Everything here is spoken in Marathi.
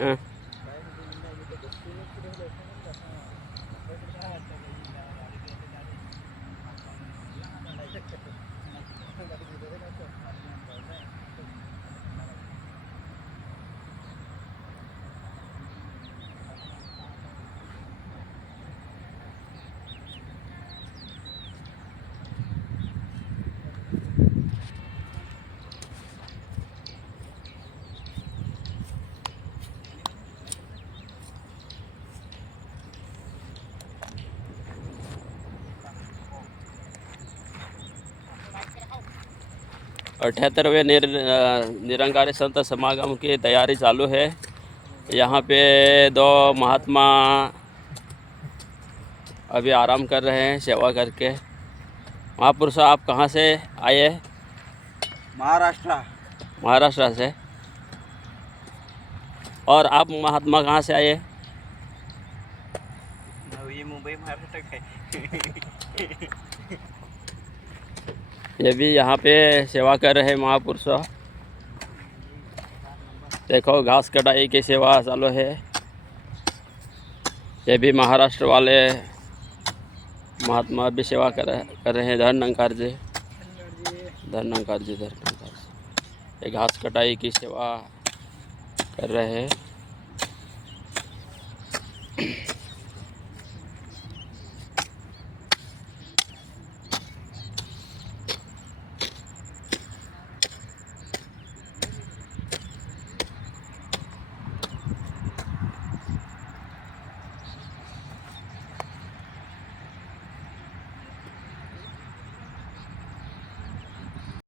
हाँ अठहत्तरवें निरंकारी संत समागम की तैयारी चालू है। यहाँ पे दो महात्मा अभी आराम कर रहे हैं सेवा करके। महापुरुष आप कहाँ से आए? महाराष्ट्र। महाराष्ट्र से। और आप महात्मा कहाँ से आए? नवी मुंबई महाराष्ट्र का ये भी यहाँ पे सेवा कर रहे हैं महापुरुष। देखो घास कटाई की सेवा चालू है। ये भी महाराष्ट्र वाले महात्मा भी सेवा कर रहे हैं। धनंकार जी। ये घास कटाई की सेवा कर रहे हैं।